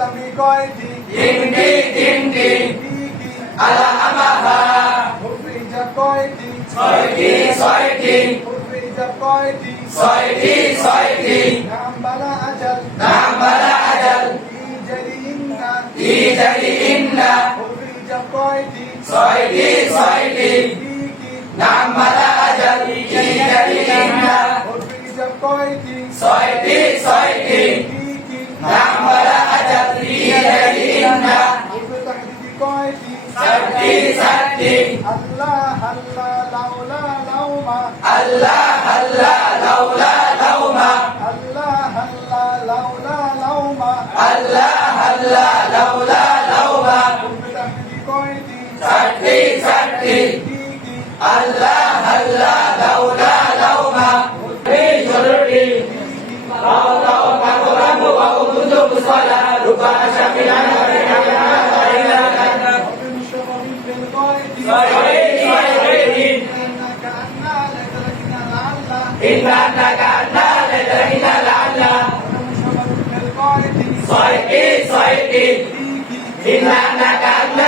তুমি কয়টি তিনটি আলা আমাহা হুরফে হিজাব কয়টি ছয়টি হুরফে হিজাব কয়টি ছয়টি নাম বালা আজাল নাম বালা আজাল ইজারি ইন্না ইন্না হুরফে হিজাব কয়টি ছয়টি নাম বালা আজাল ইজারি ইন্না হুরফে হিজাব কয়টি ছয়টি নাম বালা আজাল ইজারি ইন্না হুরফে তাহদিদি কয়টি চারটি আল্লাহ আল্লাহ লাউলা লাউমা আল্লাহ লাউলা লাউমা আল্লাহ আল্লাহ লাউলা লাউমা আল্লাহ লাউলা লাউমা হুরফে তাহদিদি কয়টি চারটি আল্লাহ লাউলা লাউমা এই জরুরি লাউ কাকরামু ওয়া উযু বিসলা রুবা শাকিরানা إنك أنت لدينا لعلا صيدي إنك أنت